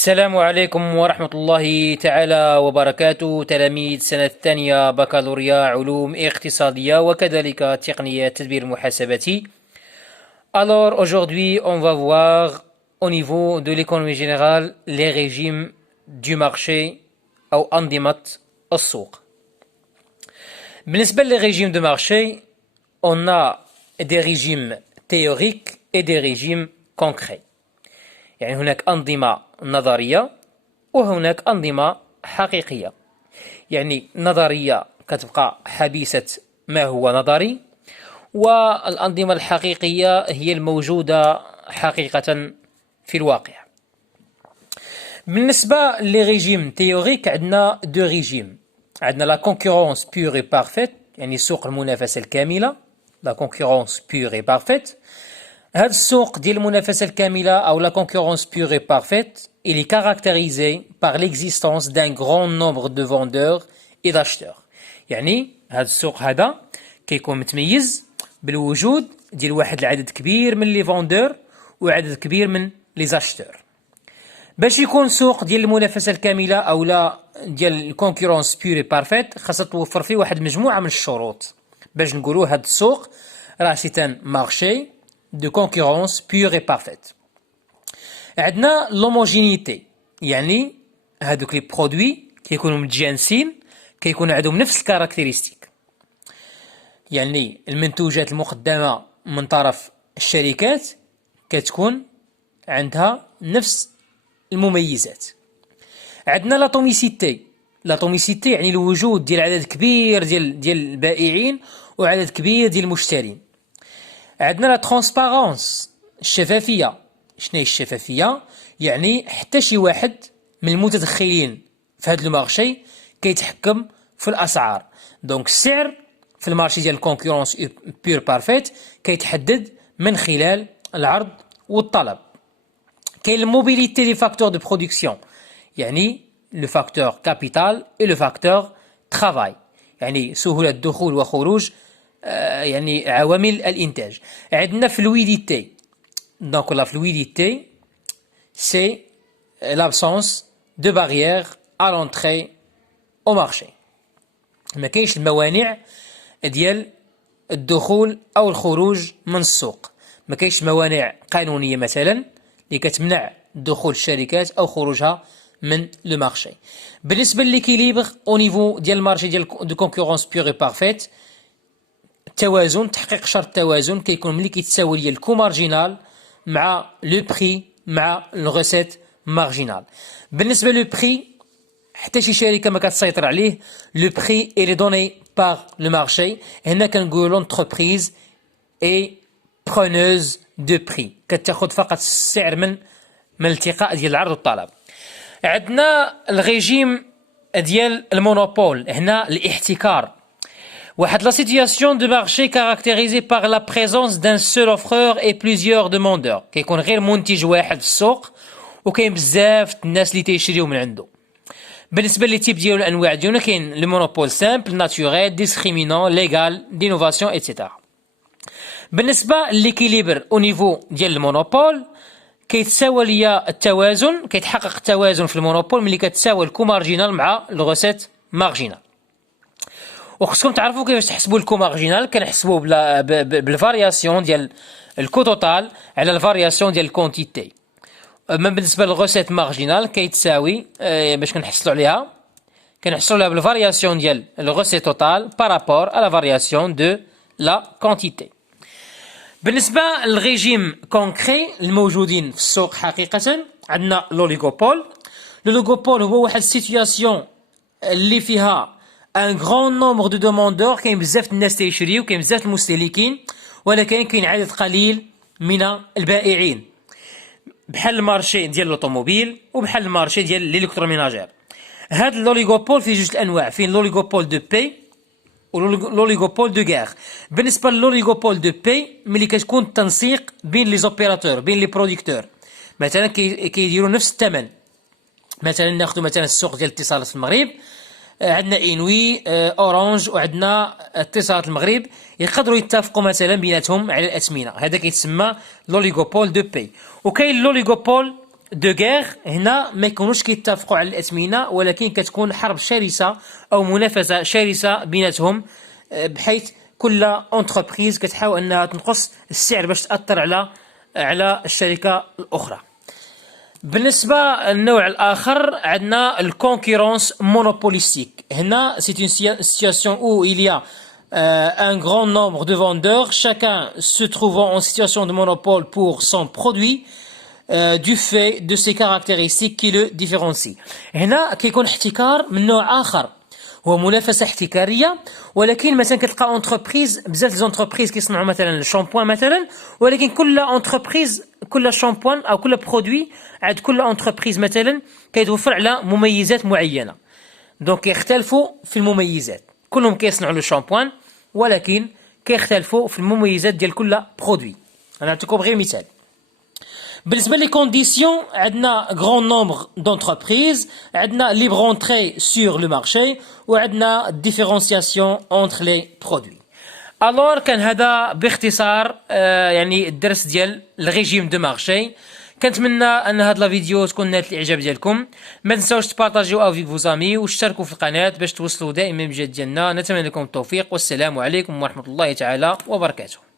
السلام عليكم ورحمة الله تعالى وبركاته، تلاميذ سنة الثانية بكالوريا علوم اقتصادية وكذلك تقنية تدبير محاسبتي. Alors aujourd'hui on va voir au niveau de l'économie générale les régimes du marché أو أنظمة السوق. بالنسبة للرégime de marché, on a des régimes théoriques et des régimes concrets. يعني هناك أنظمة نظرية وهناك أنظمة حقيقية. يعني نظرية كتبقى حبيسة ما هو نظري، والأنظمة الحقيقية هي الموجودة حقيقة في الواقع. بالنسبة لريجيم تيوريك عندنا دو ريجيم، عندنا لا كونكورونس بيور اي بارفيت، يعني سوق المنافسة الكاملة، لا كونكورونس بيور اي بارفيت. هذا السوق ديال المنافسة الكاملة أو la concurrence pure et parfaite, il est caractérisé par l'existence d'un grand nombre de vendeurs et d'acheteurs. يعني هذا السوق هذا كيكون متميز بالوجود ديال واحد العدد كبير من لي فوندور وعدد كبير من لي زاشتور. باش يكون سوق ديال المنافسة الكاملة أو لا ديال الكونكورونس بيور اي بارفيت، خاصها توفر فيه واحد المجموعة من الشروط باش نقولوا هذا السوق راه سيتان مارشي de concurrence pure et parfaite. عندنا l'homogénéité، يعني هادوك لي برودوي كيكونوا متجانسين، كيكون عندهم نفس الكاركتيرستيك. يعني المنتوجات المقدمة من طرف الشركات كتكون عندها نفس المميزات. عندنا لاتوميسيتي، لاتوميسيتي يعني الوجود ديال عدد كبير ديال البائعين وعدد كبير ديال المشترين. عندنا لا ترانسبارونس، الشفافية. شنو هي الشفافية؟ يعني حتى شي واحد من المتدخلين في هذا المارشي كيتحكم في الأسعار. دونك السعر في المارشي ديال الكونكورونس بيور بارفيت كيتحدد من خلال العرض والطلب. كاين الموبيليتي لي فاكتور دو برودكسيون، يعني لو فاكتور كابيتال اي لو فاكتور ترافاي، يعني سهولة دخول وخروج، يعني عوامل الانتاج. عندنا فلويديتي، دونك لا فلويديتي سي لابسونس دو باريير ا لونتري او مارشي، ما كاينش الموانع ديال الدخول او الخروج من السوق، ما كاينش موانع قانونيه مثلا اللي كتمنع دخول الشركات او خروجها من لو مارشي. بالنسبه لليكيليبر او نيفو ديال المارشي ديال دو كونكورونس بيور اي بارفيت، التوازن، تحقيق شرط التوازن كيكون ملي كيتساوي ليا الكو مارجينال مع لو بري مع الغوسيت مارجينال. بالنسبه لو بري حتى شي شركه ما كتسيطر عليه، لو بري اي لي دوني باغ لو مارشي. هنا كنقولوا لونتربريز اي برونوز دو بري، كتاخذ فقط السعر من الالتقاء ديال العرض والطلب. عندنا الريجيم ديال المونوبول، هنا الاحتكار. واحد لا سيتياسيون دو مارشي كاركتيريزي باغ لا بريزونس دان سول اوفرور اي بليزيور دوموندور، كيكون غير منتج واحد في السوق وكاين بزاف الناس اللي تيشريو من عنده. بالنسبه لي تيب ديالو الانواع ديالو كاين لو مونوبول سامبل، ناتوريل، ديسكريمينون، ليغال، دينوفاسيون ايتترا. بالنسبه لليكيليبر او نيفو ديال المونوبول كيتساوى ليا التوازن، كيتحقق التوازن في المونوبول ملي كتساوى الكو مارجينال مع الغوسيت مارجينال. وخصكم تعرفوا كيفاش تحسبوا الكو مارجينال، كنحسبوه بالفارياسيون ديال الكو توتال على الفارياسيون ديال الكونتيتي. اما بالنسبه للغوسيت مارجينال كيتساوي باش كنحصلوا عليها بالفارياسيون ديال الغوسيت توتال بارابور على لا فارياسيون دو لا كونتيتي. بالنسبه للريجيم كونكري الموجودين في السوق حقيقه، عندنا لوليغوبول. لوليغوبول هو واحد السيتوياسيون اللي فيها ان غران نومبر دو دوموندور، كاين بزاف الناس تيشريو، كاين بزاف المستهلكين، ولكن كاين عدد قليل من البائعين، بحال المارشي ديال لوطوموبيل وبحال المارشي ديال الالكتروميناجير. هاد لوليغوبول فيه جوج الانواع، فين لوليغوبول دو بي ولوليغوبول دو غير. بالنسبه للوليغوبول دو بي ملي كتكون التنسيق بين لي زوبيراتور، بين لي بروديكتور، مثلا كيديروا نفس الثمن. مثلا ناخذ مثلا السوق ديال الاتصالات في المغرب، عندنا انوي، اورانج، وعندنا اتصالات المغرب، يقدروا يتفقوا مثلا بيناتهم على الاثمنه، هذا كيتسمى لوليغوبول دو بي. وكاين لوليغوبول دو غير هنا ما يكونوش كيتفقوا على الاثمنه، ولكن كتكون حرب شرسه او منافسه شرسه بيناتهم، بحيث كل اونتربريز كتحاول انها تنقص السعر باش تاثر على الشركه الاخرى. بالنسبه للنوع الاخر عندنا الكونكورونس مونوبوليستيك. هنا سي اون سيتواسيون او il y a un grand nombre de vendeurs, chacun se trouvant en situation de monopole pour son produit du fait de ses caractéristiques qui le différencient. هنا كيكون احتكار من نوع اخر، هو منافسه احتكاريه، ولكن مثلا كتلقى اونتربريز، بزاف زونتربريز كيصنعوا مثلا الشامبوان مثلا، ولكن كل اونتربريز كل شامبوان او كل برودوي عند كل اونتربريز مثلا كيتوفر على مميزات معينه، دونك يختلفوا في المميزات. كلهم كيصنعوا لو شامبوان ولكن كيختلفوا في المميزات ديال كل برودوي. انا نعطيكم غير مثال. بالنسبه لي كونديسيون عندنا غران نومبر دونتربريز، عندنا ليبر اونتري سور لو مارشي، وعندنا ديفيرونسياسيون اونتر لي برودوي. الور كان هذا باختصار يعني الدرس ديال الريجيم دو مارشي. كنتمنى ان هاد لا فيديو تكون نالت الاعجاب ديالكم. ما تنساوش تبارطاجيو افيك فوزامي واشتركوا في القناه باش توصلوا دائما بجد ديالنا. نتمنى لكم التوفيق، والسلام عليكم ورحمه الله تعالى وبركاته.